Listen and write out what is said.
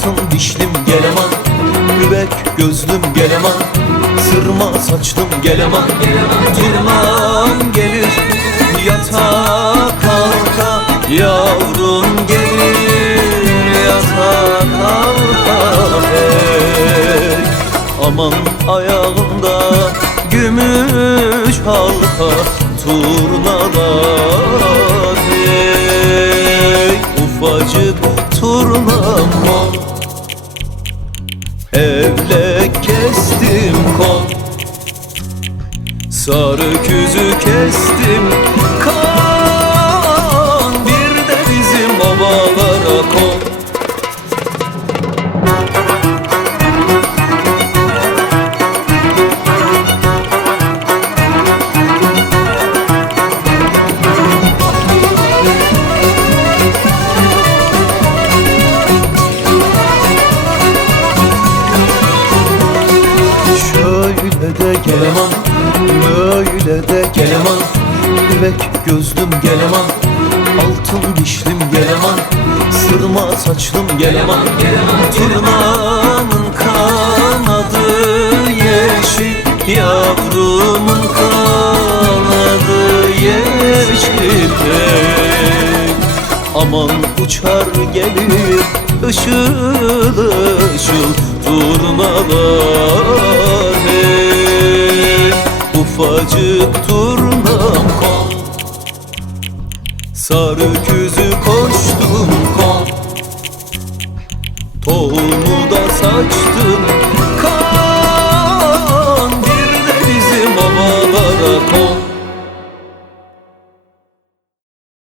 altın dişlim geleman, üvek gözlüm geleman, sırma saçlım geleman. Turnam gelir yata kalka, yavrum gelir yata kalka. Hey, aman ayağında gümüş halka, turnalar. Hey, ufacık turnam ol, evle kestim kol, sarı küzü kestim kan, bir de bizim ovalara kol. Şöyle de geleman, böyle de geleman, üvek gözlüm geleman, altın dişlim geleman, sırma saçlım geleman. Turnamın kanadı yeşil, yavrumun kanadı yeşil. Hey, aman uçar gelir ışıl ışıl turnalar. Hey, ufacık turnam kol, sarı küzü koştum kol.